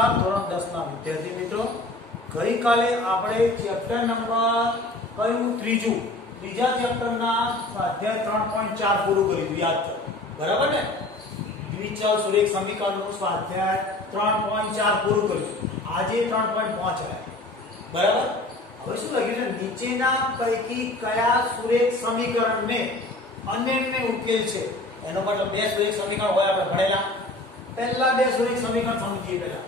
નમસ્કાર ધોરણ 10 ના વિદ્યાર્થી મિત્રો, ગઈકાલે આપણે ચેપ્ટર નંબર કયું ત્રીજા ચેપ્ટરના સ્વાધ્યાય 3.4 પૂરું કર્યું, યાદ કરો બરાબર ને? દ્વિચલ સુરેખ સમીકરણનું સ્વાધ્યાય 3.4 પૂરું કર્યું. આજે 3.5 આવ્યા બરાબર. હવે શું લખ્યું છે? નીચેના પૈકી કયા સુરેખ સમીકરણને અનન્ય ઉકેલ છે? એનો મતલબ બે સુરેખ સમીકરણ હોય આપણે ભણેલા. પહેલા બે સુરેખ સમીકરણ સમજીએ. પહેલા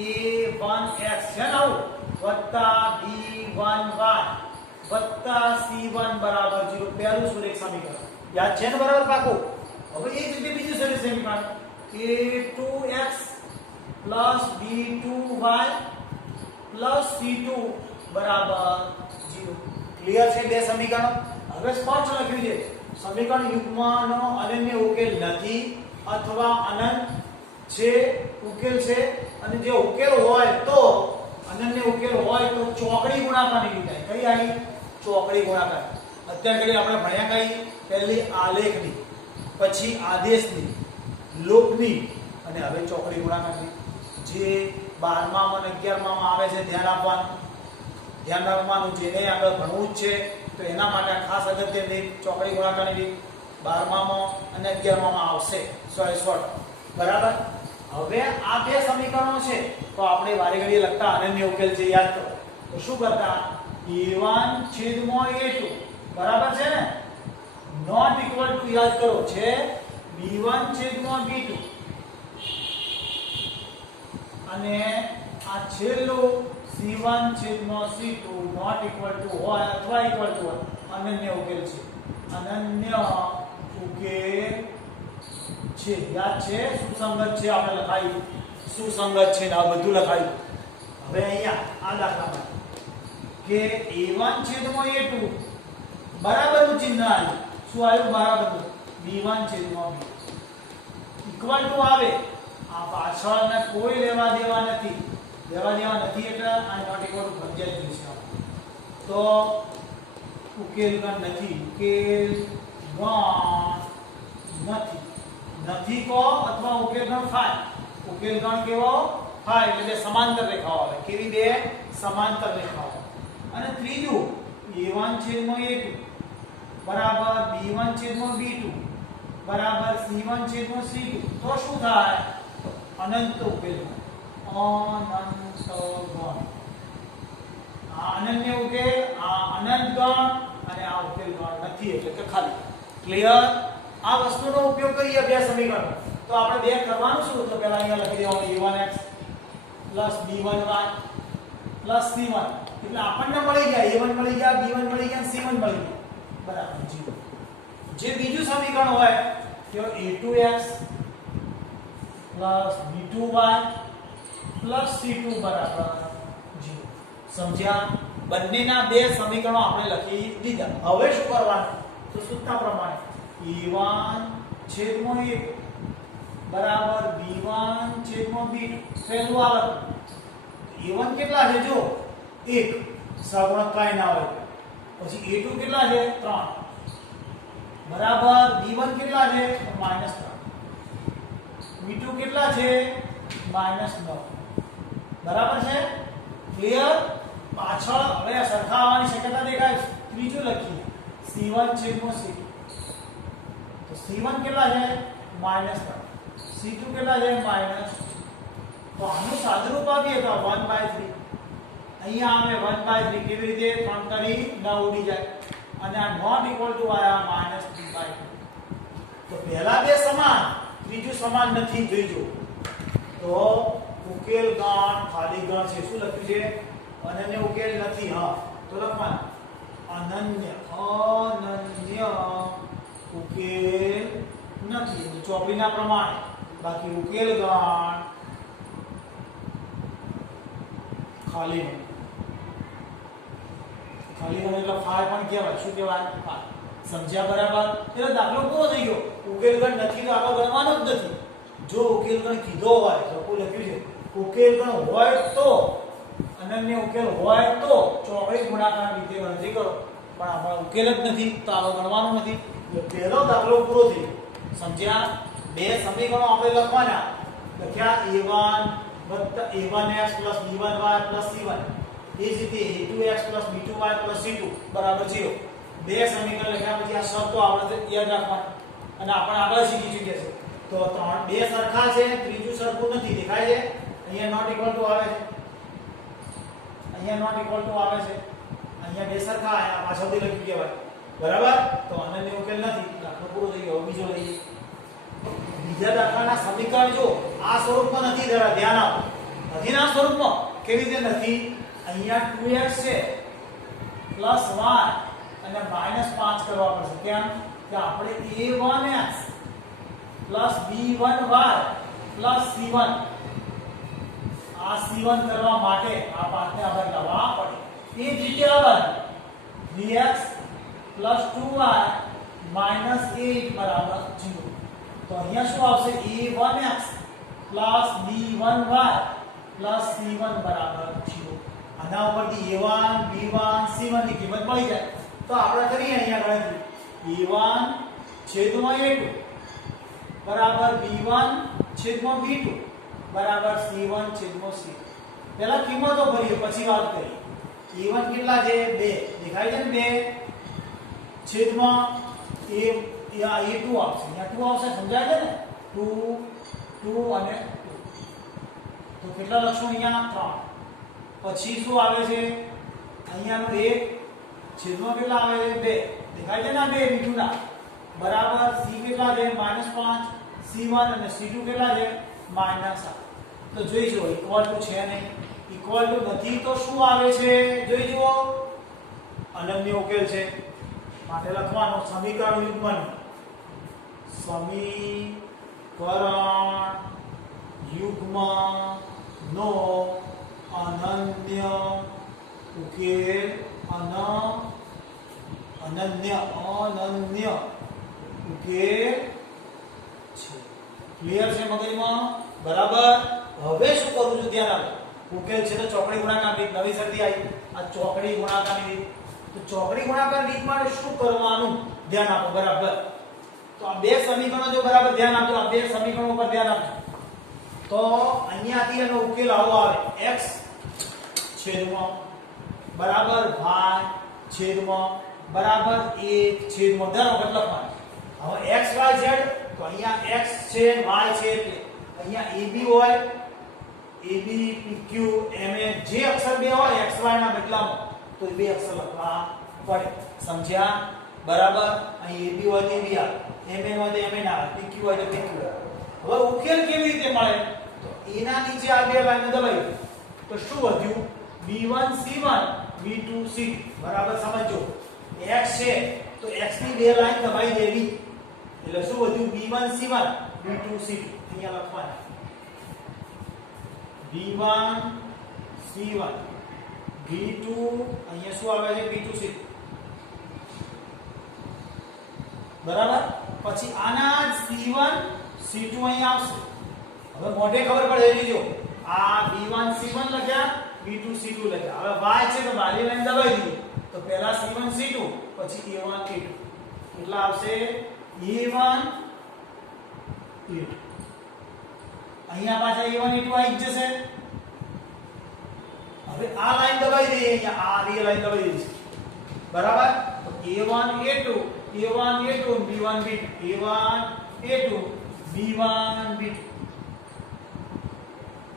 a1x છે ને આવું વત્તા b1y વત્તા c1 બરાબર 0. પહેલું સુરેખ સમીકરણ યાદ છે ને બરાબર પાકો? હવે એ જ રીતે બીજું સુરેખ સમીકરણ a2x b2y c2 બરાબર 0. ક્લિયર છે બે સમીકરણો? હવે સ્પષ્ટ લખ્યું છે સમીકરણ યુગ્મનો અનન્ય ઉકેલ નથી અથવા અનંત છે ઉકેલ છે, અને જે ઉકેલ હોય તો અનન્ય ઉકેલ હોય તો ચોકડી ગુણાકારની લીધાય. કઈ આવી? ચોકડી ગુણાકાર. અત્યાર ઘડી આપણે ભણ્યા કઈ? પહેલી આલેખની, પછી આદેશની, લોપની, અને હવે ચોકડી ગુણાકારની. જે 12માં અને 11માં આવે છે ધ્યાન આપવાનું, જેને આગળ ભણવું જ છે તો એના માટે ખાસ અગત્યની ચોકડી ગુણાકારની 12માં અને 11માં આવશે 100% બરાબર. હવે આ બે સમીકરણો છે તો આપણે વારે ઘડીએ લખતા અનન્ય ઉકેલ છે, યાદ કરો. તો શું કરતા? a1/a2 બરાબર છે ને? નોટ ઇક્વલ ટુ યાદ કરો છે b1/b2, અને આ છેલ્લું c1/c2 નોટ ઇક્વલ ટુ હોય અથવા ઇક્વલ ટુ હોય. અનન્ય ઉકેલ છે, અનન્ય ઉકેલ છે. યાદ છે? સુસંગત છે. આપણે લખાયું સુસંગત છે ને આ બધું લખાયું. હવે અહીંયા આ દાખલામાં કે a1/a2 બરાબરનું ચિહ્ન આવ્યું. શું આવ્યું? બરાબરનું. b1/b2 ઇક્વલ ટુ આવે. આ પાછળના કોઈ લેવા દેવા નથી એટલે આ નોટ ઇક્વલ ટુ ફરજિયાત જોઈશે. તો ઉકેલ ગણ નથી, નથી કહો અથવા ઉકેલ ગણ થાય. ઉકેલ ગણ કેવો થાય? એટલે બે સમાંતર રેખાઓ આવે. કેવી બે? સમાંતર રેખાઓ. અને ત્રીજું a1/a2 બરાબર b1/b2 બરાબર c1/c2 તો શું થાય? અનંત ઉકેલ ગણ. અનંત ગણ. આ અનન્ય ઉકેલ, આ અનંત ગણ, અને આ ઉકેલ ગણ નથી એટલે કે ખાલી. ક્લિયર? આ વસ્તુનો ઉપયોગ કરીએ બે સમીકરણ. તો આપણે બે કરવાનું શું? તો પહેલા અહીંયા લખી દેવાનું a1x b1y c1. એટલે આપણને મળી ગયા a1 મળી ગયા, b1 મળી ગયા, c1 મળી ગયા બરાબર 0. જે બીજું સમીકરણ હોય કે a2x b2y c2 બરાબર 0. સમજ્યા? બંનેના બે સમીકરણો આપણે લખી દીધા. હવે શું કરવાનું? તો સૂત્ર પ્રમાણે a1/a2 બરાબર b1/b2. પહેલું આવે a1 કેટલા છે? જો 1 સહગુણક કાંઈ ના હોય. પછી a2 કેટલા છે? 3 બરાબર b1 કેટલા છે? -3. b2 કેટલા છે? -9 બરાબર છે. ક્લિયર? પાછળ હવે સરખા આવવાની શક્યતા દેખાય. ત્રીજું લખીએ c1/c2. તો c1 કેટલા છે? -3. c2 કેટલા છે? -2. તો આનું સાદુરૂપ આપીએ તો 1/3. અહીંયા આવે 1/3. કેવી રીતે? 3 કરી 9 ઉડી જાય, અને આ નોટ ઇક્વલ ટુ આયા -3/2. તો પહેલા બે સમાન, ત્રીજું સમાન નથી. જોઈજો તો ઉકેલ ગણ ખાલી ગણ છે. શું લખ્યું છે? અનન્ય ઉકેલ નથી. હા, તો લખવાનું અનન્ય ઉકેલ નથી ચોપડીના પ્રમાણે. બાકી ઉકેલ ગણ ખાલી ગણ. ખાલી ગણ એટલે ફાય પણ કહેવાય. શું કહેવાય? ફાય. સમજ્યા બરાબર? એટલે દાખલો પૂરો થઈ ગયો. ઉકેલ ગણ નથી તો આગળ ગણવાનો જ નથી. જો ઉકેલ ગણ કીધો હોય તો કોઈ લખ્યું છે ઉકેલ ગણ હોય તો, અનન્ય ઉકેલ હોય તો ચોકડી ગુણાકાર રીતે ગણતરી કરો. પણ આમાં ઉકેલ જ નથી તો આગળ ગણવાનું નથી. એટલે પહેલો દાખલો પૂરો થઈ ગયો. સમજ્યા? બે સમીકરણો આપણે લખવાના. લખ્યા a1 વત્તા a1x b1y c1 એ જ રીતે a2x b2y c2 બરાબર 0. બે સમીકરણ લખ્યા પછી આ શરતો આપણે યાદ રાખવાના અને આપણે આગળ શીખી ચૂક્યા છે. તો ત્રણ બે સરખા છે, ત્રીજું સરખું નથી. દેખાય છે અહીંયા નોટ ઇક્વલ ટુ આવે છે, અહીંયા નોટ ઇક્વલ ટુ આવે છે, અહીંયા બે સરખા આયા પાછળથી લખી કહેવાય. બરાબર? તો અનન્ય ઉકેલ નથી. દાખલો પૂરો થઈ ગયો. બીજો લઈએ. બીજા દાખલાના સમીકરણ જો આ સ્વરૂપમાં નથી. જરા ધ્યાન આપો. નથી ના સ્વરૂપમાં. કેવી રીતે નથી? અહીંયા 2x છે પ્લસ y અને -5 કરવા પડશે. કેમ? કે આપણે a1x plus b1y plus c1 આ c1 કરવા માટે આ પાથને આપણે લાવવા પડે. એ જ રીતે આગળ 3x પ્લસ 2y માઇનસ 8 બરાબર 0. તો અહીંયા શું આવશે? a1x plus b1y plus c1 બરાબર 0. આના ઉપરથી a1 b1 c1 ની કિંમત મળી જાય. તો આપણે કરીએ અહીંયા ગણતરી. a1 છેદમાં a2 બરાબર b1 છેદમાં b2 બરાબર c1 છેદમાં c2. પહેલા કિંમતો ભરીએ પછી વાત કરીએ. a1 કેટલા છે? 2. દેખાય છે ને? 2 છેદમાં a2 આવશે. અહીંયા 2 આવશે. સમજાય છે ને? 2 2 અને 2. તો કેટલા લખશું અહીંયા? 3. પછી શું આવે છે? અહીંયાનું 1 છેદમાં કેટલા આવે છે? 2. દેખાય છે ને? 2 b2 ના બરાબર c કેટલા છે? -5 c1 અને c2 કેટલા છે? -8. તો જોઈ જુઓ ઇક્વલ ટુ છે નહીં. ઇક્વલ ટુ નથી તો શું આવે છે? જોઈ જુઓ અનન્ય ઉકેલ છે. માટે લખવાનું સમીકરણ યુગ્મન. સમીકરણ યુગ્મ નો અનન્ય ઉકેલ અનન્ય ઉકેલ છે. ક્લિયર છે મગજમાં? બરાબર. હવે શું કરું છું? ધ્યાન આપો. ઉકેલ છે તો ચોકડી ગુણાકાર રીત નવી શરતી આવી. આ ચોકડી ગુણાકારની રીત. તો ચોકડી ગુણાકાર રીત માટે શું કરવાનું? ધ્યાન આપો. બરાબર. તો આ બે સમીકરણો જો બરાબર ધ્યાન આપજો. આ બે સમીકરણો પર ધ્યાન આપજો. તો અહીંયાથી એનો ઉકેલ આવો આવે. x છેદમાં બરાબર y છેદમાં બરાબર 1 છેદમાં દર વખત લખવાનું. હવે x y z તો અહીંયા x છે y છે એટલે અહીંયા ab હોય ab pq ma જે અક્ષર બે હોય x y ના બદલામાં તો એ બે અક્ષર લખવા પડે. સમજ્યા? બરાબર. અહીં ab હોય તો ab આવે, ma હોય તો ma આવે, pq હોય તો pq આવે. હવે ઉકેલ કેવી રીતે મળે? તો એના નીચે આ બે લાઈન દબાવી તો શું વધ્યું? b1 c1 b2 c2 બરાબર. સમજો x છે તો x ની બે લાઈન દબાઈ દેવી એટલે શું વધ્યું? b1 c1 b2 c2 અહીંયા લખવાના. b1 c1 b2 અહીંયા શું આવે છે? b2 c2 બરાબર. પછી આના c1 c2 અહીંયા આવશે. હવે મોઢે ખબર પડે લીજો. આ b1 c1 લખ્યા, b2 c2 લખ્યા. હવે y છે તો બારી લાઈન દબાઈ દીધી. તો પહેલા c1 c2 પછી a1 a2 કેટલા આવશે? a1 a2 અહીંયા પાછા a1 a2 આવી જશે. હવે આ લાઈન દબાઈ દઈએ. અહીંયા આ રી લાઈન દબાઈ દઈએ. બરાબર. તો a1 a2 a1 a2 b1 b2 a1 a2 b1 b2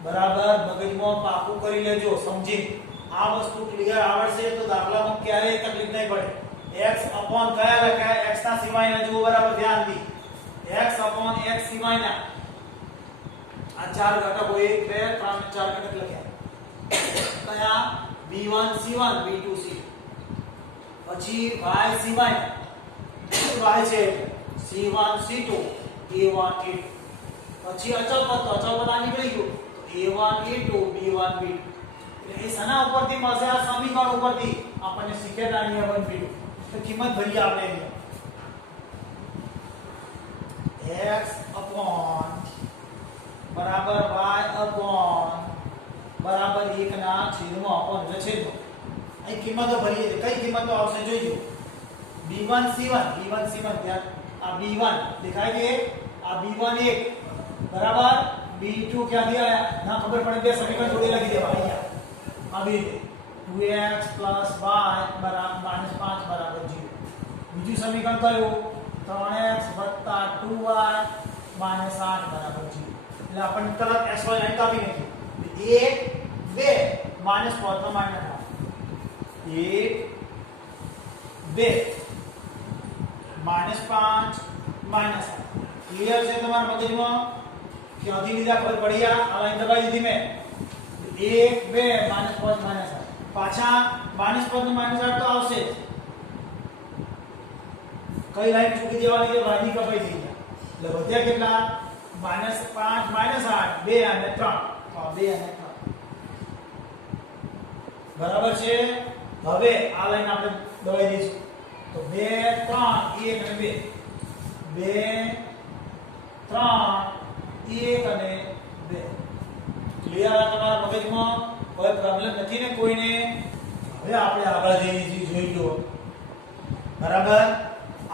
બરાબર. મગજમાં પાકું કરી લેજો. સમજી આ વસ્તુ ક્લિયર આવડશે તો દાખલામાં ક્યારેય તકલીફ નહીં પડે. x અપોન કયા લખાય? x ના સિવાયના જુઓ. બરાબર. ધ્યાનથી x અપોન x સિવાયના આ ચાર ઘટકો 1 2 3 4 ઘટક લખ્યા. કયા? b1 c1 b2 c2 પછી y સિવાય y છે c1 c2 a1 a2 પછી અચળ પદ આ નીકળી ગયું તો a1 a2 b1 b2 એટલે એ સના ઉપરથી મળશે? આ સમીકરણ ઉપરથી આપણને શીખ્યા હતા a1 b2. તો કિંમત ભરીએ આપણે અહીંયા x અપોન બરાબર y અપોન બરાબર 1 ના છેદમાં અપોન છેદમાં. અહીં કિંમતો ભરીએ. કઈ કિંમતો આવશે જોઈજો. b1 c1 ત્યાં આ b1 દેખાય છે. આ b1 1 બરાબર b2 ક્યાંથી આયા ના ખબર પડે બે સમીકરણ જોડે લખી દેવા અહીંયા આવી રીતે 2x + y -5 બરાબર 0. બીજું સમીકરણ કયું 3x + 2y - 8 બરાબર 0. એટલે આપણને તરત xy લાઈન કાપી નાખી 1 2 -5 નો -8 1 2 -5 -8 ક્લિયર છે તમારા મગજમાં ક્યાંથી લીધા ખબર પડી આ લાઈન દબાઈ દીધી મેં 1 2 -5 -8 પાછા -5 નો -8 તો આવશે જ. કઈ લાઈન ચૂકી દેવાની છે y ની કપાઈ થઈ ગયા એટલે વધ્યા કેટલા -5 -8 2 અને 3 2 અને 3 બરાબર છે. હવે આ લાઈન આપણે દબાઈ દઈશું તો 2 3 1 અને 2 2 3 1 અને 2 ક્લિયર આ તમારા મગજમાં કોઈ પ્રોબ્લેમ નથી ને કોઈને. હવે આપણે આગળ જઈને જોઈ લો બરાબર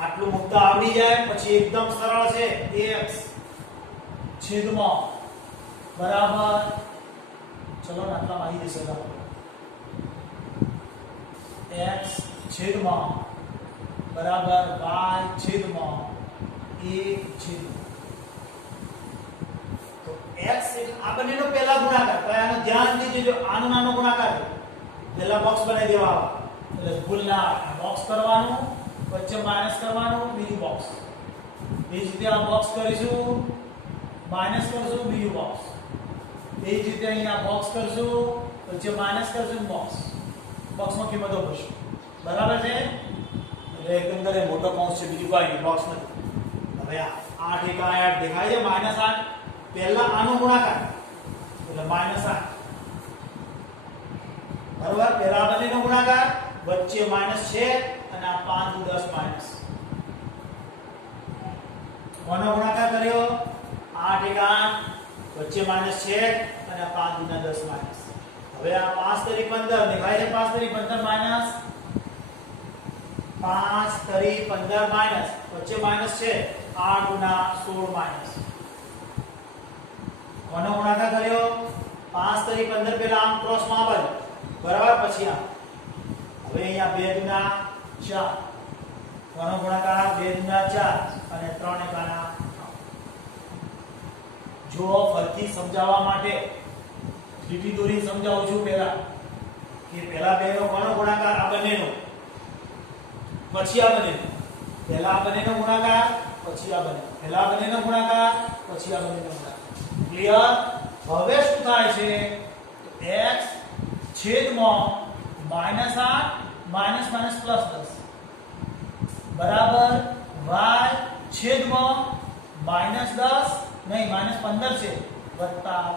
આટલું મુદ્દા આવડી જાય પછી એકદમ સરળ છે x છેદમાં બરાબર ચલો આટલા આવી જશે x છેદમાં બરાબર y છેદમાં 1 છેદમાં તો x આ બંનેનો પહેલા ગુણાકાર તો આનો ધ્યાન દીજો આનો નાનો ગુણાકાર પહેલા બોક્સ બનાવી દેવા એટલે ભૂલ ના બોક્સ કરવાનું વચ્ચે માઈનસ કરવાનું બીજું બોક્સ એ જ રીતે આ બોક્સ કરીશું માઈનસ કરશું બીજું બોક્સ એ જ રીતે અહીંયા બોક્સ કરશું વચ્ચે માઈનસ કરશું બોક્સ બોક્સમાં કિંમતો ભરશું બરાબર છે. એટલે એકંદરે મોટો કૌંસ છે બીજું કોઈ નહીં બોક્સ નથી. હવે આ 8 * 8 દેખાય છે -8 પહેલા આનો ગુણાકાર એટલે -8 બરાબર પહેલા બંનેનો ગુણાકાર વચ્ચે માઈનસ છે અને આ 5 * 10 માઈનસ કોનો ગુણાકાર કર્યો 8 * 8 વચ્ચે માઈનસ છે અને આ 5 * 10 માઈનસ. હવે આ 5 * 15 દેખાય છે 5 * 15 માઈનસ 5 * 15 માઈનસ વચ્ચે માઈનસ છે 8 * 16 માઈનસ કોનો ગુણાકાર કર્યો 5 * 15 પહેલા આમ ક્રોસમાં આવે બરાબર પછી આ હવે અહીંયા 2 * 4 કોનો ગુણાકાર 2 * 4 અને 3 * 3 જો ફરીથી સમજાવવા માટે લીટી દોરી સમજાવું છું પહેલા કે પહેલા બેનો કોનો ગુણાકાર આ બંનેનો પછી આ બંનેનો પહેલા આ બંનેનો ગુણાકાર પછી આ બંને પહેલા આ બંનેનો ગુણાકાર પછી આ બંનેનો ગુણાકાર ક્લિયર. હવે શું થાય છે તો x છેદમાં -8 -10 બરાબર y છેદમાં -10 નહીં -15 છે વત્તા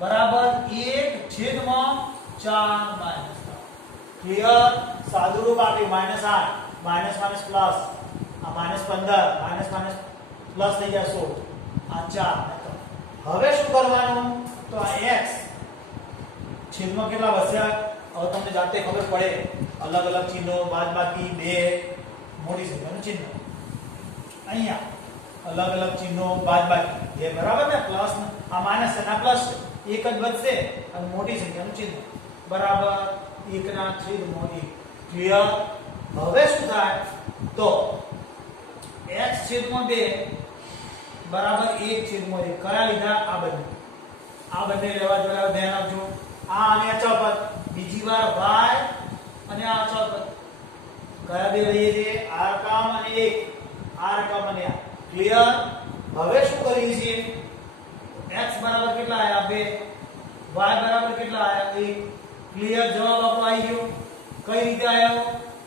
બરાબર 1 છેદમાં 4 માઈનસ ક્લિયર. સાદું રૂપ આપી -8 માઈનસ માઈનસ પ્લસ આ -15 માઈનસ માઈનસ પ્લસ થઈ જાય 16 આ 4. હવે શું કરવાનું તો આ x છેદમાં કેટલા વધ્યા હવે તમને જાતે ખબર પડે અલગ અલગ ચિહ્નો બાદબાકી 2 મોટી સંખ્યાનું ચિહ્ન અહીંયા અલગ અલગ ચિહ્નો બાદબાકી 2 બરાબર ને પ્લસ આ માઈનસ છે ના પ્લસ છે એક જ વધશે અને મોટી સંખ્યાનું ચિહ્ન બરાબર 1 ના છેદમાં 1 ક્લિયર. હવે શું થાય તો x છેદમાં 2 બરાબર 1 છેદમાં 1 કયા લીધા આ બંને લેવા જરા ધ્યાન આપજો આ અને અચળ પદ બીજી વાર y અને આ અચળ પદ કયા બે લઈએ છે આ રકમ અને 1 આ રકમ અને આ ક્લિયર. હવે શું કરીએ છીએ x બરાબર કેટલા આયા 2 y બરાબર કેટલા આયા 1 ક્લિયર. જવાબ આપણો આવી ગયો કઈ રીતે આવ્યો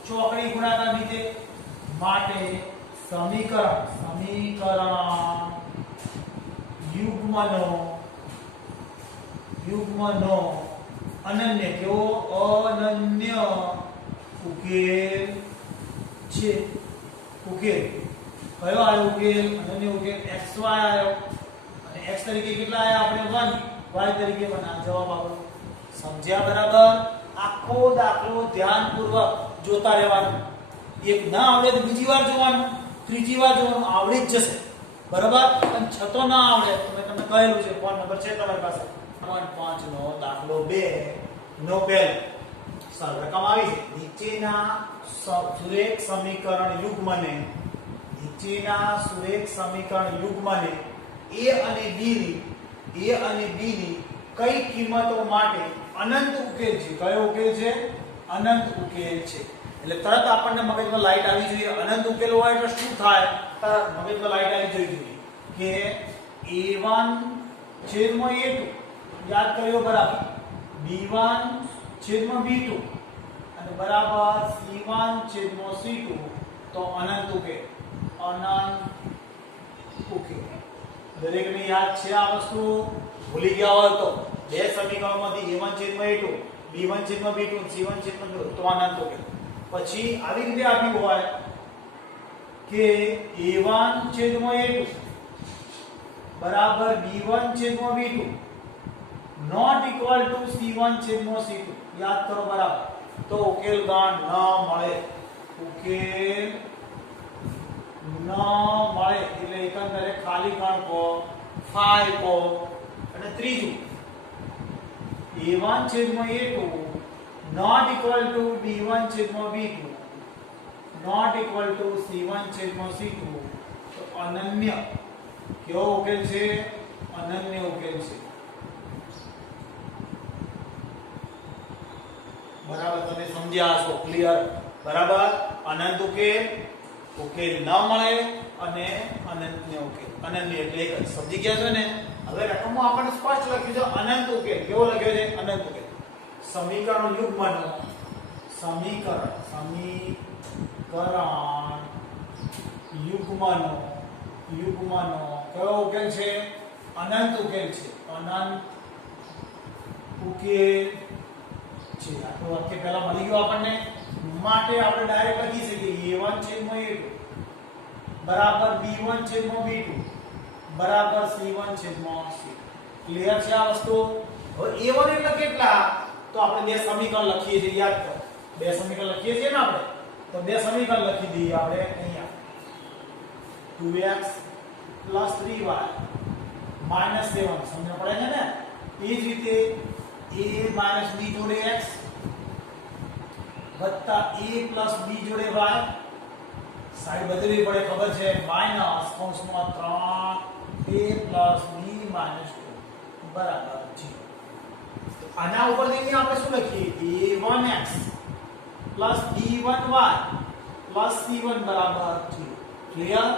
ચોકડી ગુણાકાર રીતે માટે સમીકરણ યુગ્મનો અનન્ય કેવો અનન્ય ઉકેલ છે. ઉકેલ કયો આવ્યો ઉકેલ અનન્ય ઉકેલ xy આવ્યો અને x તરીકે કેટલા આવ્યા આપણે 1 y તરીકે 1 આ જવાબ આપણો સમજ્યા બરાબર. આખો દાખલો ધ્યાનપૂર્વક જોતા રહેવાનું એક ના આવડે તો બીજી વાર જોવાનું ત્રીજી વાર જોવાનું આવડી જ જશે બરાબર, પણ છતો ના આવડે તો મેં તમને કહેલું છે ફોન નંબર છે તમારી પાસે 5 નો દાખલો 2 નો પહેલો સરળ રકમ આવી છે નીચેના સુરેખ સમીકરણ યુગ્મને a અને b ની કઈ કિંમતો માટે અનંત ઉકેલ છે? કયો ઉકેલ છે? અનંત ઉકેલ છે. એટલે તરત આપણને મગજમાં લાઈટ આવી જોઈએ. અનંત ઉકેલ હોય એટલે શું થાય? તરત મગજમાં લાઈટ આવી જોઈએ કે a1 છેદમાં a2 યાદ કર્યો બરાબર, b1 છેદમાં b2 અને બરાબર c1 છેદમાં c2 તો અનંત ઉકેલ. દરેકને યાદ છે આ વસ્તુ? ભૂલી ગયા હોય તો બે સમીકરણોમાંથી a1 છેદમાં a2 b1 છેદમાં b2 c1 છેદમાં b2 તો અનંત ઉકેલ. પછી આવી રીતે આપ્યું હોય કે a1 છેદમાં a2 બરાબર b1 છેદમાં b2 not equal to c1 છેદમાં c2 યાદ કરો બરાબર, તો ઉકેલ ગણ ન મળે. ઉકેલ ન મળે એટલે એકંદરે ખાલી ગણ કો 5 કો. અને ત્રીજું a1 છેદમાં a2 not equal to b1 છેદમાં b2 not equal to c1 છેદમાં c2 તો અનન્ય. કેવો ઉકેલ છે? અનન્ય ઉકેલ છે. બરાબર, તમે સમજ્યા છો? ક્લિયર? બરાબર, અનંત ઉકેલ, ઉકેલ ન મળે અને અનન્ય ઉકેલ. અનન્ય એટલે એક જ. સમજી ગયા છો ને? હવે રકમમાં આપણને સ્પષ્ટ લખ્યું છે અનંત ઉકેલ. કેવો લખ્યો છે? અનંત ઉકેલ. સમીકરણ યુગ્મનો કયો ઉકેલ છે? અનંત ઉકેલ છે. અનંત ઉકેલ છે. આટલું વાક્ય પહેલા મળી ગયું આપણને. માટે આપણે ડાયરેક્ટ લખી શકીએ a1 છેદમાં a2 બરાબર b1 છેદમાં b2 બરાબર c1 છેદમાં c2. ક્લિયર છે આ વસ્તુ? હવે a1 એટલે કેટલા? તો આપણે બે સમીકરણ લખીએ છીએ. યાદ કરો, બે સમીકરણ લખીએ છીએ ને આપણે, તો બે સમીકરણ લખી દઈએ આપણે અહીંયા 2x 3y -7 સમજ પડે છે ને? એ જ રીતે a b જોડે x વત્તા a b જોડે y સાઈડ બદલવી પડે ખબર છે, માઈનસ કૌંસમાં 3a b -2 બરાબર 0. આના ઉપરથી આપણે શું લખીએ? a1x b1y c1 બરાબર 0. ક્લિયર?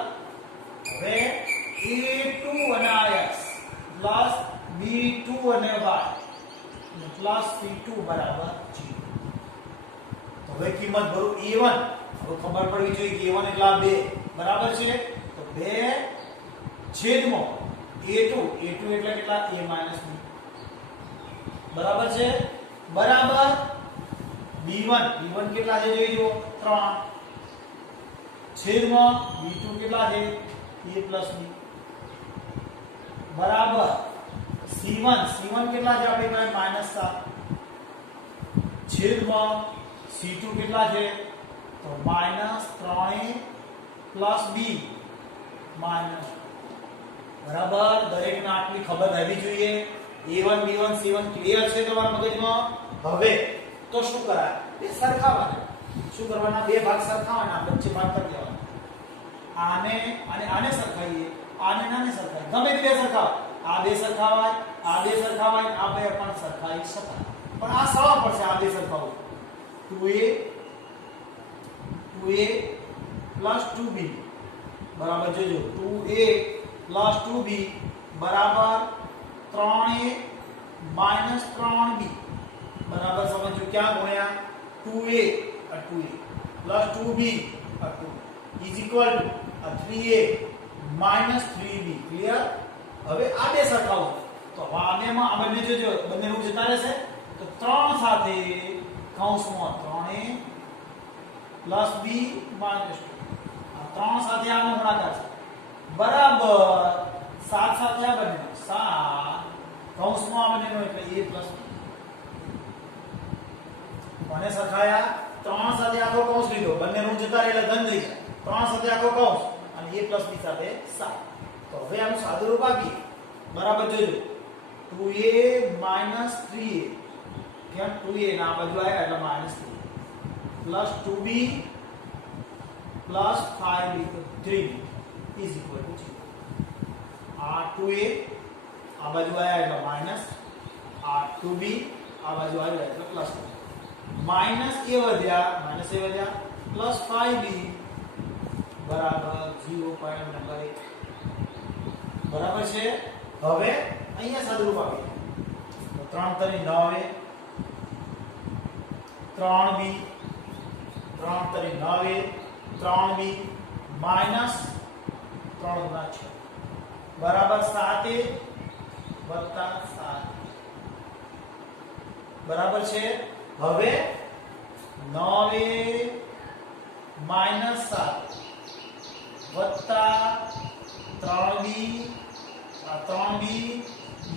હવે a2 અને x b2 અને y c2 બરાબર 0. હવે કિંમત ભરું a1. હવે ખબર પડવી જોઈએ કે a1 એટલે આ 2 બરાબર છે, તો 2 છેદમાં a2 એટલે કેટલા? a b બરાબર છે, બરાબર b1 કેટલા છે જોઈ જુઓ 3 છેદમાં b2 કેટલા છે? a b બરાબર c1 કેટલા છે આપણી પાસે? -7 છેદમાં c2 કેટલા છે? તો -3a b બરાબર. દરેકને આટલી ખબર રહેવી જોઈએ. a1 b1 c1 ક્લિયર છે તમારા મગજમાં? હવે તો શું કરાય? બે સરખાવાના. શું કરવાના? બે ભાગ સરખાવાના, વચ્ચે ભાગ કરી દેવાના. આને સરખાઈએ, આને સરખાઈએ, ગમે તે બે સરખાવાય. આ બે સરખાવાય, આ બે સરખાવાય, આ બે પણ સરખાઈ શકાય. પણ આ સરળ પડશે આ બે સરખાવું. 2a 2b બરાબર જોજો 2a 2b બરાબર 3a 3b બરાબર સમજો ક્યાં ગુણ્યા 2a 2b is equal to 3a 3b. Clear? હવે આ બે સરખાવો તો આનેમાં આ બંને જોજો, બંને રૂપ જતા રહેશે તો 3 સાથે કૌંસમાં 3a b -2 આ 3 સાથે આનો ગુણાકાર છે બરાબર 7 સાથે આ બંને 7 કૌંસમાં આ બંનેનો એટલે a b કોને સરખાયા? 3 સાથે આખો કૌંસ લીધો, બંને રૂપ જતા રહે એટલે ધન થઈ જાય. 3 સાથે આખો કૌંસ અને a b સાથે 7 તો તો હવે આનું સાદું રૂપ આપીએ. બરાબર જોજો. 2a - 3a કેમ 2a ના બાજુ આવ્યા એટલે -3 પ્લસ 2b પ્લસ 5b તો 3b ઇઝ ઇક્વલ ટુ 0. આ 2a આ બાજુ આવ્યા એટલે માઈનસ, આ 2b આ બાજુ આવ્યા એટલે પ્લસ. માઈનસ a વધ્યા પ્લસ 5b બરાબર 0 પોઈન્ટ નંબર 1. બરાબર છે. હવે અહીંયા સાદુરૂપ આપીએ તો 3 તરી 9 3b 3 તરી 9 3b માઈનસ 3 ગુણા 6 બરાબર 7a વત્તા 7 બરાબર છે. હવે 9a માઈનસ 7 વત્તા 3b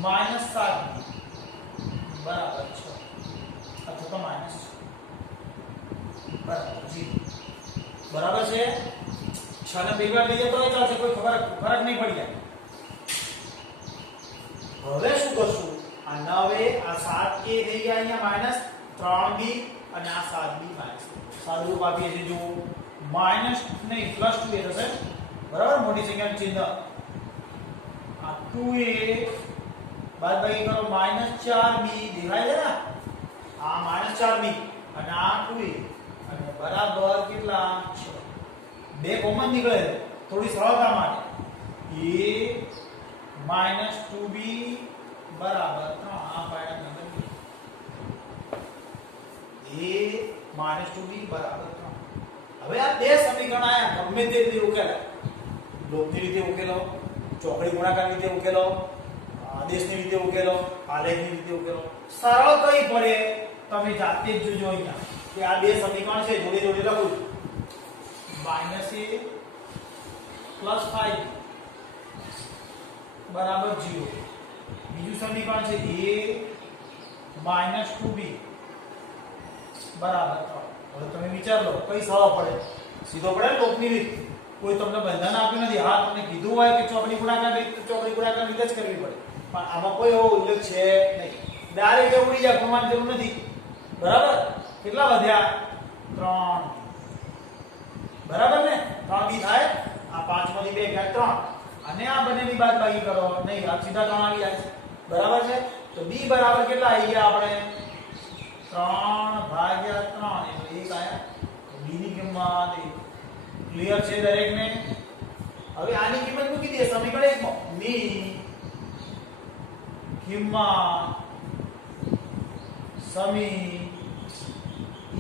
માઈનસ 7b બરાબર 6 અથવા તો માઈનસ 6 બરાબર 0. બરાબર છે. 6 ને બે વાર લઈએ તો ચાલશે, કોઈ ફરક નહીં પડી જાય. હવે શું કરશું? આ 9a આ 7a થઈ ગયા અહીંયા માઈનસ 3b અને આ 7b માઈનસ. સાદુરૂપ આપીએ છીએ જો માઈનસ નહીં પ્લસ 2a થશે. બરાબર, મોટી સંખ્યાનું ચિહ્ન. આ 2a બાદબાકી કરો માઈનસ 4b દેખાય છે ને, આ માઈનસ 4b અને આ 2a અને બરાબર કેટલા 6. બે કોમન નીકળે થોડી સરળતા માટે. a માઈનસ 2b બરાબર 3. આ પાયડા નંબર a માઈનસ 2b બરાબર 3. હવે આ બે સમીકરણ આયા ગમે તે રીતે ઉકેલો, લોભની રીતે ઉકેલો, ચોકડી ગુણાકારની રીતે ઉકેલો, આદેશની રીતે ઉકેલો, આલેખની રીતે ઉકેલો, સરળ કઈ પડે તમે જાતે જ જોજો. અહીંયા કે આ બે સમીકરણ છે જોડે જોડે લખું છું. -a પ્લસ 5 બરાબર 0. બીજું સમીકરણ છે a માઈનસ 2b બરાબર 3. હવે તમે વિચાર લો કઈ સરળ પડે? સીધો પડે લોભની રીત. કોઈ તમને બંધન આપ્યું નથી. હા, તમને કીધું હોય કે ચોકડી ગુણાકાર રીત તો ચોકડી ગુણાકાર રીત જ કરવી પડે, પણ આમાં કોઈ એવો ઉલ્લેખ છે નહીં. ડાયરેક્ટ ઉડી જાય, ગુણવાની જરૂર નથી. બરાબર, કેટલા વધ્યા 3. બરાબર ને 3b થાય. આ 5 માંથી 2 ગયા 3 અને આ બંનેની બાદબાકી કરો. નહીં, આ સીધા 3 આવી જાય. બરાબર છે. તો b બરાબર કેટલા આવી ગયા આપણે 3/3 એટલે 1 આયા. b ની કિંમત 1. ક્લિયર છે દરેકને? હવે આની કિંમત મૂકી દે સમીકરણ 1 માં. ની કિંમત સમી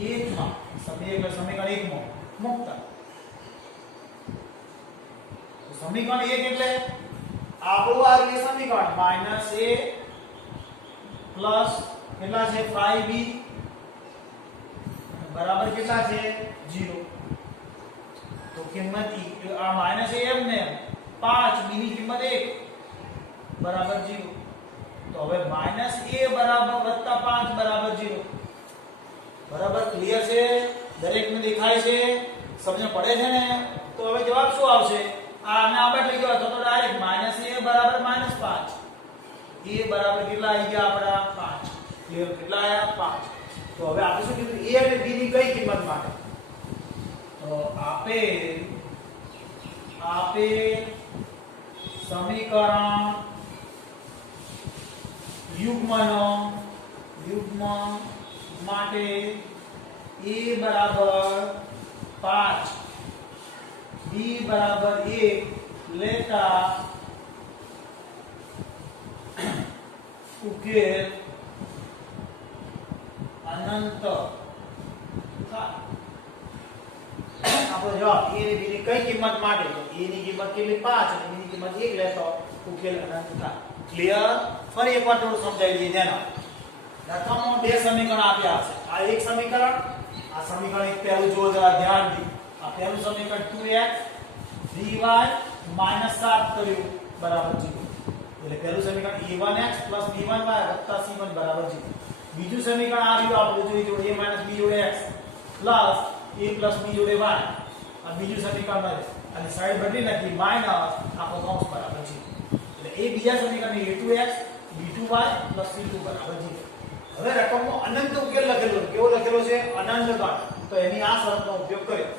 1 માં, સમી એટલે સમીકરણ 1 માં મૂકતા. તો સમીકરણ 1 એટલે આપણું આ રીતે સમીકરણ -a પ્લસ કેટલા છે 5b બરાબર કેટલા છે 0. તો કિંમત આ માઈનસ a એમ ને 5 b ની કિંમત 1 બરાબર 0. તો હવે માઈનસ a બરાબર વત્તા 5 બરાબર 0. બરાબર, ક્લિયર છે? દરેકને દેખાય છે? સમજ પડે છે ને? તો હવે જવાબ શું આવશે? આને આપણે લઈ ગયો તો ડાયરેક્ટ -a બરાબર -5. a બરાબર કેટલા આવી ગયા આપડા 5. ક્લિયર? કેટલા આયા 5. તો હવે આપણે શું કીધું? a અને b ની કઈ કિંમત માટે? તો આપેલ સમીકરણ યુગ્મ માટે a બરાબર 5 b બરાબર 1 લેતા ઉકેલ અનંત થાય. આપણો જવાબ a અને b ની કઈ કિંમત માટે? તો a ની કિંમત કેટલી 5 અને b ની કિંમત 1 લેતો ઉકેલ અનંત થાય. ક્લિયર? ફરી એકવાર થોડું સમજાવી લઈએ. ધ્યાન પ્રથમ બે સમીકરણ આપ્યા છે. આ એક સમીકરણ, આ સમીકરણ એક પહેલું જો જરા ધ્યાનથી. આ પહેલું સમીકરણ 2x dy -7 કર્યું બરાબર 0. એટલે પહેલું સમીકરણ a1x b1y c1 બરાબર 0. બીજું સમીકરણ આવ્યું આપણે જોઈ જો a b જોડે x a b જોડે y આ બીજું સમીકરણ મળે અને સાઈડ બદલી નાખી માઈનસ આખો કૌંસ બરાબર 0. એટલે એ બીજા સમીકરણને a2x b2y c2 બરાબર 0. હવે રકમનો અનંત ઉકેલ લખેલો કેવો લખેલો છે અનંત ગણ, તો એની આ શરતનો ઉપયોગ કર્યો.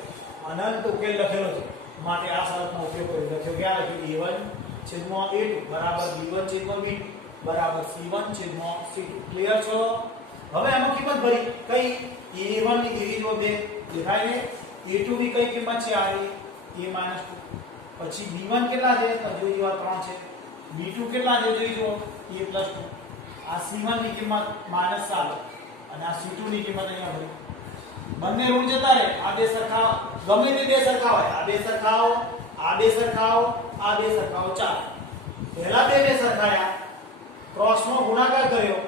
અનંત ઉકેલ લખેલો છે માટે આ શરતનો ઉપયોગ કર્યો. લખ્યો ક્યાં લખ્યું a1/a2 બરાબર b1/b2 બરાબર c1/c2. ક્લિયર છો? હવે આમાં કિંમત ભરી કઈ a1 ની એવી જો બે દેખાય ને, a2 ની કઈ કિંમત છે આ a-2, પછી b1 કેટલા છે તો જોઈ લો 3 છે, b2 કેટલા છે જોઈ લો a+2, આ c1 ની કિંમત -7 અને આ c2 ની કિંમત અહીંયા ભરી. બંને ઋણ જતા રહે. આ બે સરખા ગમે તે બે સરખા હોય, આ બે સરખાઓ, આ બે સરખાઓ, આ બે સરખાઓ ચાલે. પહેલા બે સરખાયા, ક્રોસમાં ગુણાકાર કર્યો,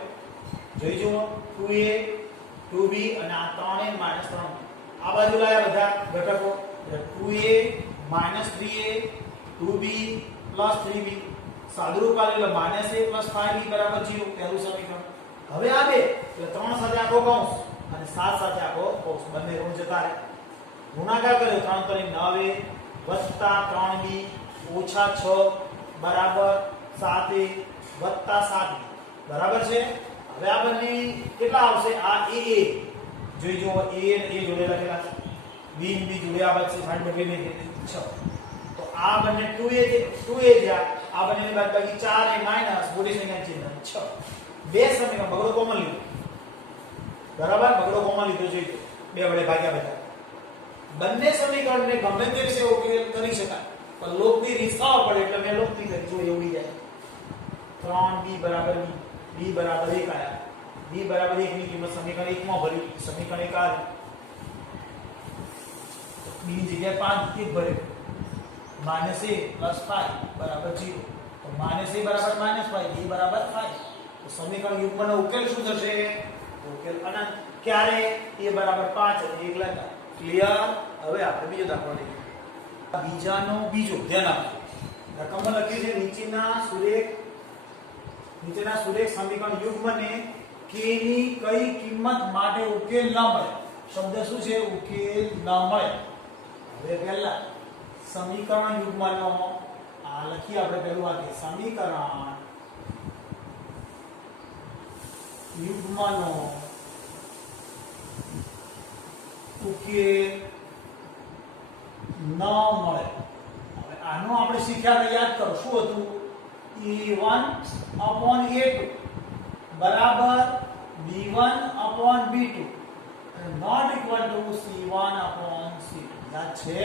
જોઈ જુઓ 2a 2b અને આ 3a -3. આ બાજુ લાયા બધા ઘટકો, 2a -3a 2b 3b. સાદુરૂપ આલેલો -a + 5b બરાબર 0 પહેલું સમીકરણ. હવે આ બે એટલે 3 સાથે આખો કૌંસ અને 7 સાથે આખો કૌંસ, બંને ઋણ જતા રહે. ગુણાકાર કર્યો 3 કરી 9a + 3b - 6 બરાબર 7a + 7b બરાબર છે. હવે આ બંને કેટલા આવશે? આ a જોઈ જુઓ, a અને a જોડે લખેલા છે, b અને b જોડે આ બાજુ સાઈડ બદલી દે 6. તો આ બંને 2a થયા, આ બંનેની બાદબાકી 4a - મોટી સંખ્યા ચિહ્ન 6. બે સમીકરણ બગડો કોમન લીધો બરાબર, બગડો કોમન લીધો જોઈ લો, બે વડે ભાગ્યા બધા. બંને સમીકરણને ગમે તે રીતે ઉકેલ કરી શકાય, પણ લોકની રીત ખાવા પડે એટલે મેં લોકની કરી જો એવડી જાય. 3b બરાબર b બરાબર 1 આયા, b બરાબર 1 ની કિંમત સમીકરણ 1 માં ભરી, સમીકરણ 1 આ b ની જગ્યાએ 5 1 ભરે, -a + 5 બરાબર 0. તો -a બરાબર -5, b બરાબર 5. તો સમીકરણ યુગ્મનો ઉકેલ શું થશે? ઉકેલ અનંત. ક્યારે? a બરાબર 5 અને 1 લખા. ક્લિયર? હવે આપણે બીજો દાખલો લઈએ. બીજાનો બીજો ધ્યાન આપજો. રકમમાં લખ્યું છે નીચેના સુરેખ સમીકરણ યુગ્મને k ની કઈ કિંમત માટે ઉકેલ ન મળે. શબ્દ શું છે? ઉકેલ ન મળે. હવે પહેલા સમીકરણ યુગ્મનો આ લખી આપણે પહેલું વાક્ય, સમીકરણ યુગ્મનો ઉકેલ ન મળે. હવે આનો આપણે શીખ્યા યાદ કરો શું હતું? a1/a2 બરાબર b1/b2 not equal to c1/c2. યાદ છે?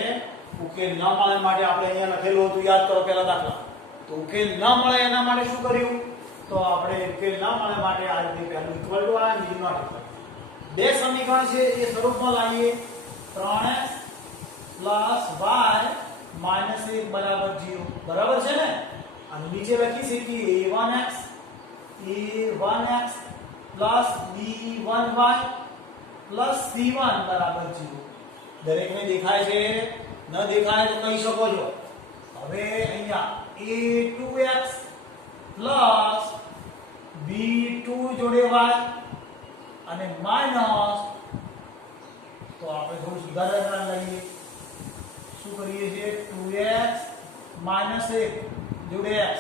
ઉકેલ ન મળે માટે આપણે અહીંયા લખેલું હતું, યાદ કરો પહેલા દાખલા. તો ઉકેલ ન મળે એના માટે શું કર્યું? તો આપણે ઉકેલ ન મળે માટે આ રીતે પહેલું ઇક્વલ ટુ આ, બીજું નોટ ઇક્વલ. બે સમીકરણ છે એ સ્વરૂપમાં લાવીએ, 3x + y - 1 બરાબર 0 બરાબર છે ને. અને નીચે લખી છે કે a1x + b1y + c1 બરાબર 0. દરેકને દેખાય છે? ન દેખાય તો કહી શકો છો. હવે અહીંયા a2x + b2 જોડે y અને માઈનસ, તો આપણે થોડું સુધારા લઈએ. શું કરીએ છીએ? 2x - 1 જોડે x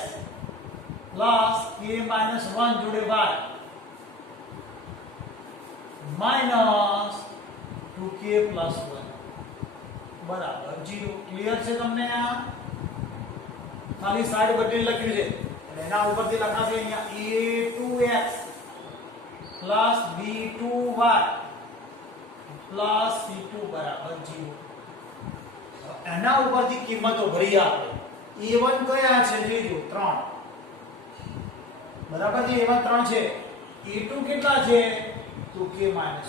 પ્લસ k - 1 જોડે y માઈનસ 2k + 1 બરાબર 0. ક્લિયર છે તમને? આ ખાલી સાઈડ બદલી લખ્યું છે એટલે એના ઉપરથી લખાશે અહીંયા a2x + b2y + c2 બરાબર 0. એના ઉપરથી કિંમતો ભરી આપણે. a1 કયા છે જોજો? 3 બરાબર છે, a1 3 છે. a2 કેટલા છે? 2k - 1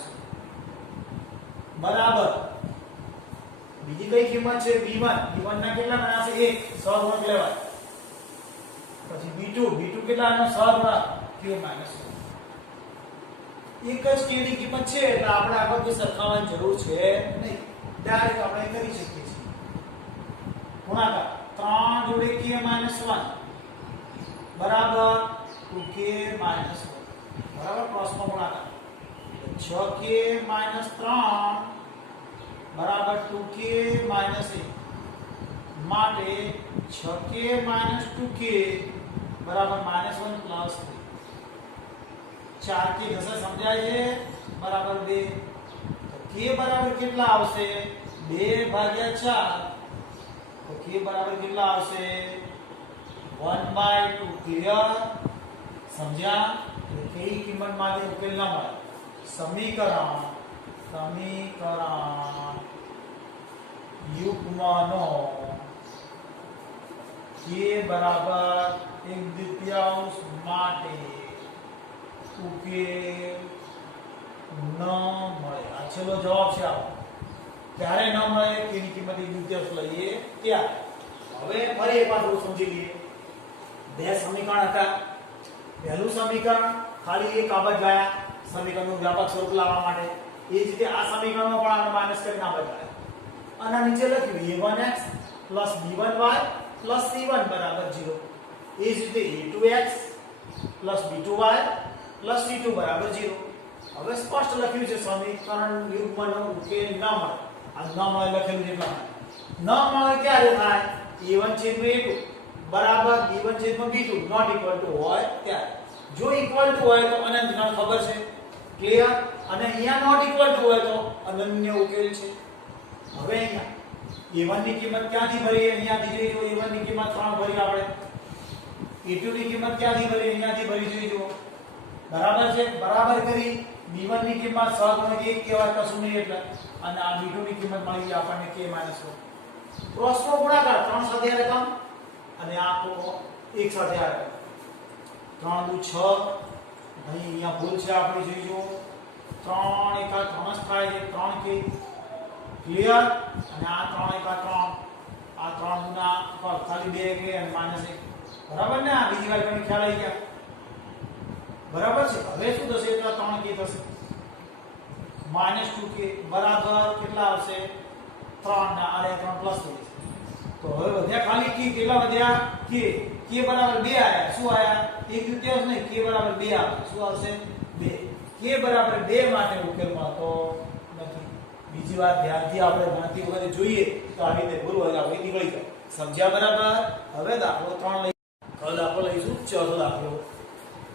બરાબર. બીજી કઈ કિંમત છે? b1 ના કેટલા બનાવશે? 1 સહગુણક લેવાય. પછી b2 કેટલા? નો સહગુણક k - 1. એક જ k ની કિંમત છે એટલે આપણે આગળ કોઈ સરખાવવાની જરૂર છે નહીં, ડાયરેક્ટ આપણે કરી શકીએ છીએ. ગુણાકાર 3 જોડે k - 1 બરાબર 2k - 1 બરાબર ક્રોસમાં ગુણાકાર 6k - 3 બરાબર 2k - 1 માટે 6k - 2k બરાબર -1 + 3 4k ઘસે સમજાય છે બરાબર 2 તો k બરાબર કેટલા આવશે 2/4 તો k બરાબર કેટલા આવશે 1/2 ક્લિયર સમજ્યા એટલે કઈ કિંમત માટે ઉકેલ ના મળે સમીકરણ યુગ્મનો k બરાબર 1/2 માટે ઉકેલ ન મળે આ છેલ્લો જવાબ છે આવો ત્યારે ન મળે k ની કિંમત 1/2 લઈએ ત્યારે હવે ફરી એકવાર થોડું સમજી લઈએ બે સમીકરણ હતા પહેલું સમીકરણ ખાલી એક બાબત ગયા સમીકરણનું વ્યાપક સ્વરૂપ લાવવા માટે એ જ રીતે આ સમીકરણમાં પણ આપણે માઈનસ કરીને આ બદલાય અને નીચે લખ્યું a1x b1y c1 બરાબર 0 એ જ રીતે a2x b2y c2 બરાબર 0 હવે સ્પષ્ટ લખ્યું છે સમીકરણ યુગ્મનો ઉકેલ ન મળે આ ન મળે લખેલું છે એટલા ન મળે ક્યારે થાય a1 છેદમાં a2 બરાબર b1 છેદમાં b2 નોટ ઇક્વલ ટુ હોય ત્યારે જો ઇક્વલ ટુ હોય તો અનંત ગણ ખબર છે ક્લિયર અને અહીંયા નોટ ઇક્વલ ટુ હોય તો અનન્ય ઉકેલ છે હવે અહીંયા a1 ની કિંમત ક્યાંથી ભરીએ અહીંયાથી જોઈ a1 ની કિંમત 3 ભરી આપણે a2 ની કિંમત ક્યાંથી ભરીએ અહીંયાથી ભરી જોઈજો બરાબર છે બરાબર કરી b1 ની કિંમત 6 * 1 કહેવાય કશું નહીં એટલે અને આ b2 ની કિંમત મળી ગઈ આપણને k - 1 ક્રોસનો ગુણાકાર 3 સાથે રકમ અને આ તો એક સાથે આવે 3 દુ 6 અહીંયા ભૂલ છે આપણે જોઈજો 3 એકા 3 જ થાય છે 3k ક્લિયર અને આ 3 એકા 3 આ 3 ગુના ખાલી 2 કે અને -1 બરાબર ને આ બીજી વાર તમને ખ્યાલ આવી ગયા બરાબર છે હવે શું થશે તો 3k થશે -2k બરાબર કેટલા આવશે 3 ના આરે 3 પ્લસ થઈ જશે તો હવે વધ્યા ખાલી k કેટલા વધ્યા k બરાબર 2 આયા શું આયા 1/3 નહીં k બરાબર 2 આવે શું આવશે 2 k બરાબર 2 માટે ઉકેલ મળતો નથી બીજી વાર ધ્યાનથી આપણે ગણતરી વગર જોઈએ તો આવી રીતે ભૂલ હોય આપણે નીકળી જાય સમજ્યા બરાબર હવે દાખલો 3 લઈ હવે દાખલો લઈશું ચોથો દાખલો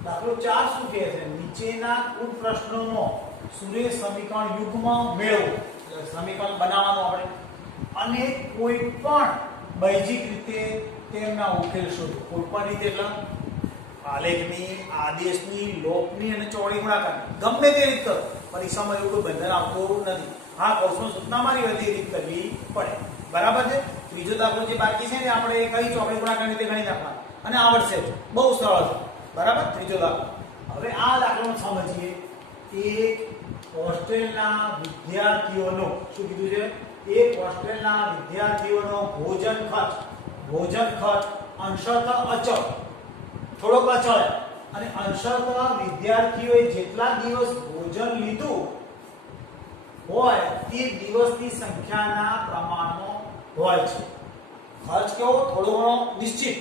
4 શું કહે છે નીચેના કુલ પ્રશ્નોનો સુરેશ સમીકરણ યુગ્મ મેળવો સમીકરણ બનાવવાનું આપણે અને કોઈ પણ બૈજિક રીતે તેમના ઉકેલ શોધો કોઈ પણ રીતે એટલે આલેખની આદેશની લોપની અને ચોળી ગુણાકાર ગમે તે રીત કરો પરીક્ષામાં એવું કોઈ બંધન આવતું નથી હા કોર્સમાં સૂચના મારી હતી રીત કરવી પડે બરાબર છે ત્રીજો દાખલો જે બાકી છે ને આપણે કઈ ચોકડી ગુણાકાર રીતે ગણી નાખવા અને આવડશે બહુ સરળ છે બરાબર ત્રીજો દાખલો હવે આ દાખલો સમજીએ એક હોસ્ટેલના વિદ્યાર્થીઓનો શું કીધું છે એક હોસ્ટેલના વિદ્યાર્થીઓનો ભોજન ખર્ચ અંશતઃ અચળ થોડોક અચળ અને અંશતઃ વિદ્યાર્થીઓએ જેટલા દિવસ ભોજન લીધું હોય તે દિવસની સંખ્યાના પ્રમાણમાં હોય છે ખર્ચ કેવો થોડો ઘણો નિશ્ચિત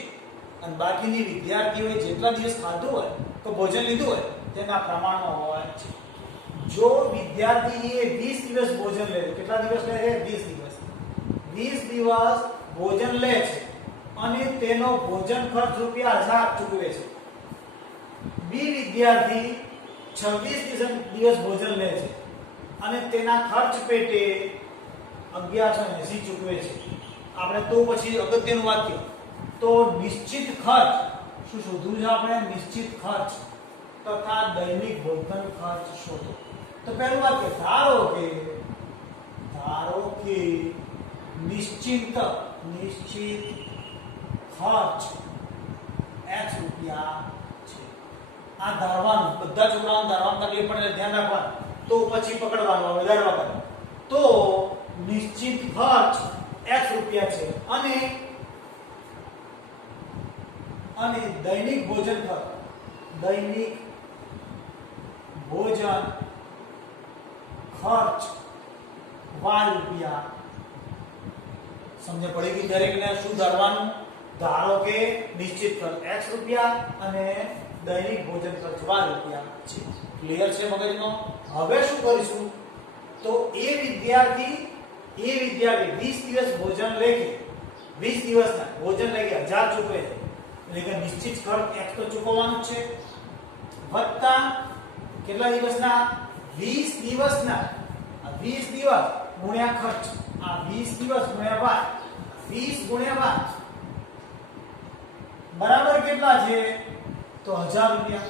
અને બાકીની વિદ્યાર્થીઓએ જેટલા દિવસ ખાધું હોય તો ભોજન લીધું હોય તેના પ્રમાણમાં હોય છે જો વિદ્યાર્થીએ 20 દિવસ ભોજન લે કેટલા દિવસ લે છે 20 દિવસ ભોજન લે છે અને તેનો ભોજન ખર્ચ ₹1000 ચૂકવે છે બી વિદ્યાર્થી 26 દિવસ ભોજન લે છે અને તેના ખર્ચ પેટે 1180 ચૂકવે છે આપણે તો પછી અગત્યનું વાક્ય તો નિશ્ચિત ખર્ચ શું શોધવું છે આપણે નિશ્ચિત ખર્ચ તથા દૈનિક ભોજન ખર્ચ શોધો તો પહેલું વાક્ય ધારો કે નિશ્ચિત ખર્ચ x રૂપિયા છે આ ધારવાનું બધા છોકરાઓને ધારવાનું તકલીફ પડે ધ્યાન રાખવાનું તો પછી પકડવાનું વધારવા કરે તો નિશ્ચિત ખર્ચ x રૂપિયા છે અને દૈનિક ભોજન ખર્ચ y રૂપિયા સમજ પડી ગઈ દરેકને શું ધારવાનું ધારો કે નિશ્ચિત ખર્ચ x રૂપિયા અને દૈનિક ભોજન ખર્ચ y રૂપિયા છે ક્લિયર છે મગજનો હવે શું કરીશું તો એ વિદ્યાર્થી એ વિદ્યાર્થી 20 દિવસ ભોજન લે કે 20 દિવસના ભોજન લે કે 1000 ચૂકવે છે, એટલે કે નિશ્ચિત ખર્ચ x તો ચૂકવવાનું જ છે, વત્તા કેટલા દિવસના 20 દિવસના, આ 20 દિવસ ગુણ્યા ખર્ચ, આ 20 દિવસ ગુણ્યા વાર, 20 ગુણ્યા વાર બરાબર કેટલા છે? તો 1000 રૂપિયા.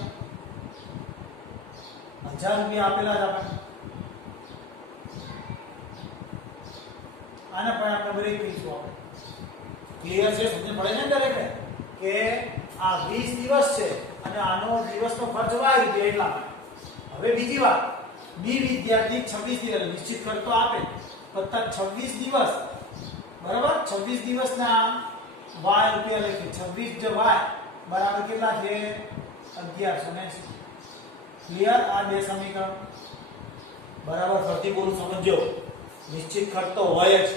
1000 રૂપિયા આપેલા જ આપણે. આને પણ આપણે બ્રેક કરીશું. આપણે ક્લિયર છે? સમજ પડે ને દરેકને કે આ 20 દિવસ છે અને આનો દિવસનો ખર્ચ વાય રૂપિયા એટલા માટે. હવે બીજી વાત, બી વિદ્યાર્થી 26 દિવસ નિશ્ચિત ખર્ચ તો આપે, વત્તા 26 દિવસ બરાબર, 26 દિવસના વાય રૂપિયા લખી, 26 જો વાય બરાબર કેટલા છે? 1180. ક્લિયર? આ બે સમીકરણ બરાબર ફરીથી બોલું, સમજો. નિશ્ચિત ખર્ચ તો હોય જ,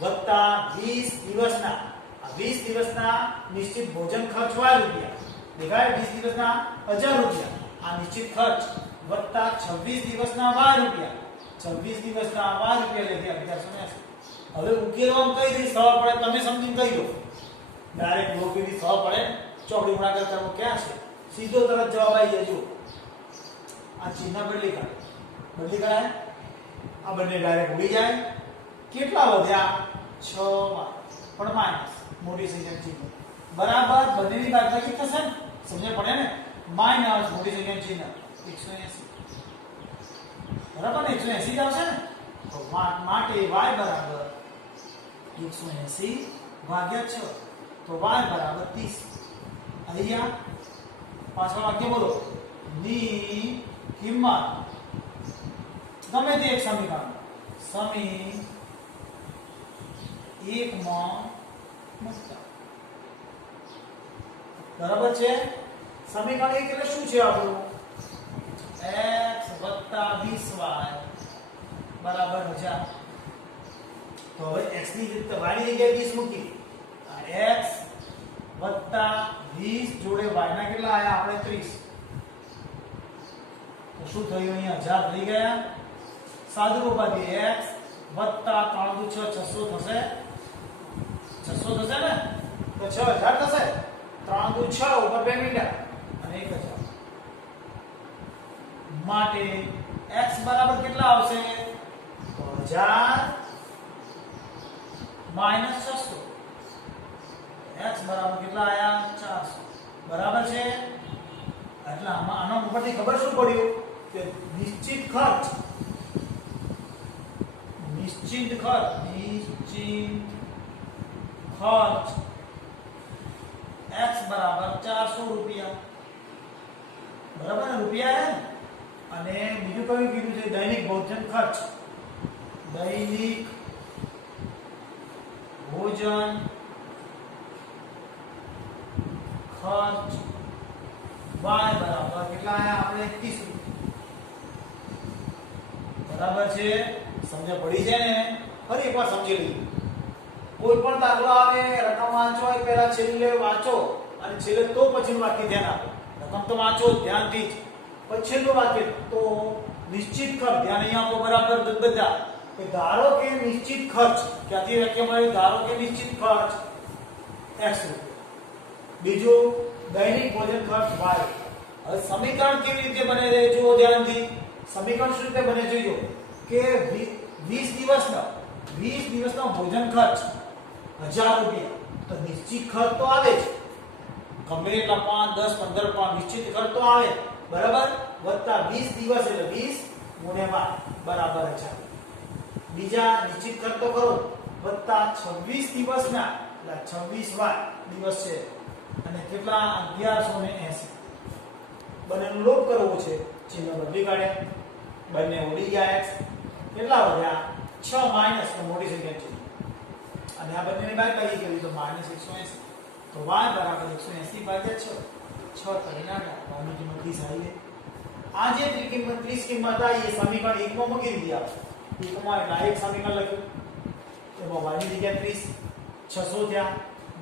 વત્તા 20 દિવસના, આ 20 દિવસના નિશ્ચિત ભોજન ખર્ચ વાય રૂપિયા દેખાય, 20 દિવસના 1000 રૂપિયા, આ નિશ્ચિત ખર્ચ વત્તા 26 દિવસના વાય રૂપિયા, 26 દિવસના વાય રૂપિયા લખ્યા 1180. હવે ઉકેલવામાં કઈ રીતે સવાલ પડે તમે સમજીને કહી દો. ડાયરેક્ટ લોકોની સવાલ પડે, ચોકડી ગુણાકાર કરવો ક્યાં છે? સીધો તરત જવાબ આવી જાય. જો આ ચિહ્ન બદલી કાઢે, આ બંને ડાયરેક્ટ ઉડી જાય. કેટલા વધ્યા? 6 પણ માઈનસ મોટી સંખ્યા ચિહ્ન બરાબર બંનેની બાદબાકી થશે ને, સમજ પડે ને? માઈનસ મોટી સંખ્યા ચિહ્ન 180 બરાબર ને, 180 જ આવશે ને. તો માટે y બરાબર 180 ભાગ્યા 6, તો y બરાબર 30. અહીંયા પાછળ વાક્ય બોલો, ની કિંમત ગમે તે એક સમીકરણ સમી 1 માં મૂકતા. બરાબર છે? સમીકરણ 1 એટલે શું છે આપણું? x + 20y બરાબર 1000. તો હવે x ની જગ્યાએ y ની જગ્યાએ 20 મૂકી, આ x + 20 જોડે y ના કેટલા આયા? આપણે 30. તો શું થયું? અહીંયા 1000 થઈ ગયા. સાદુરૂપ આપીએ, x + 3 × 6 600 થશે. 600 થશે ને, તો 6000 થશે. 3 × 6 ઉપર 2 મીંડા અને 1000. માટે x બરાબર કેટલા આવશે? તો 1000 - 600. x બરાબર કેટલા આયા? 400. બરાબર છે? એટલે આનો ઉપરથી ખબર શું પડ્યું કે નિશ્ચિત ખર્ચ x બરાબર 400 રૂપિયા. બરાબર ને? રૂપિયા હે. અને બીજું કયું કીધું છે? દૈનિક ભોજન ખર્ચ. દૈનિક ભોજન ખર્ચ y બરાબર કેટલા આયા? આપણે 30 રૂપિયા. બરાબર છે? સમજ પડી છે ને? ફરી એકવાર સમજી લઈએ. કોઈ પણ દાખલો આવે, રકમ વાંચો હોય પહેલા છેલ્લે વાંચો અને છેલ્લે તો પછી વાક્ય ધ્યાન આપો. રકમ તો વાંચો ધ્યાનથી જ, પછી છેલ્લું વાક્ય તો નિશ્ચિત ખર્ચ ધ્યાન અહીંયા આપો બરાબર બધા. કે ધારો કે નિશ્ચિત ખર્ચ ક્યાંથી વાક્ય મળે? ધારો કે નિશ્ચિત ખર્ચ x રૂપિયા. બીજું દૈનિક ભોજન ખર્ચ y. હવે સમીકરણ કેવી રીતે બને છે જુઓ ધ્યાનથી. સમીકરણ શું રીતે બને જોજો કે 20 દિવસનો ભોજન ખર્ચ 1000 રૂપિયા. તો નિશ્ચિત ખર્ચ તો આવે જ, ગમે એટલા 5 10 15 5 નિશ્ચિત ખર્ચ તો આવે બરાબર, વત્તા 20 દિવસ એટલે 20 ગુણ્યા બરાબર 1000. બીજા નિશ્ચિત ખર્ચ તો કરો, વત્તા 26 દિવસના એટલે 26 વાર દિવસ છે અને કેટલા? 1180. બંનેનો લોપ કરવો છે, ચિહ્ન બદલી કાઢ્યા, બંને ઉડી ગયા. x કેટલા વધ્યા? 6 માઈનસ મોટી સંખ્યા છે અને આ બંનેની બાદબાકી કરી તો -180. તો y બરાબર 180 ભાગ્યા 6. 6 કરીને y ની કિંમત 30 આવી ગઈ. આ જે ત્રિકિંમત 30 કિંમત આવી એ સમીકરણ 1 માં મૂકી દીધી આપણે. 1 માં એટલે એક સમીકરણ લખ્યું, એમાં y ની જગ્યાએ 30, 600 થયા,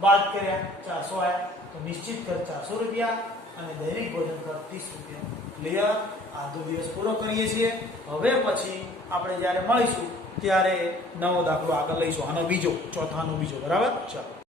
બાદ કર્યા 400 આયા. તો નિશ્ચિત ખર્ચ 400 રૂપિયા અને દૈનિક ભોજન ખર્ચ 30 રૂપિયા. ક્લિયર? આજનો દિવસ પૂરો કરીએ છીએ. હવે પછી આપણે જ્યારે મળીશું ત્યારે નવો દાખલો આગળ લઈશું, આનો બીજો, ચોથાનો બીજો. બરાબર? ચાલો.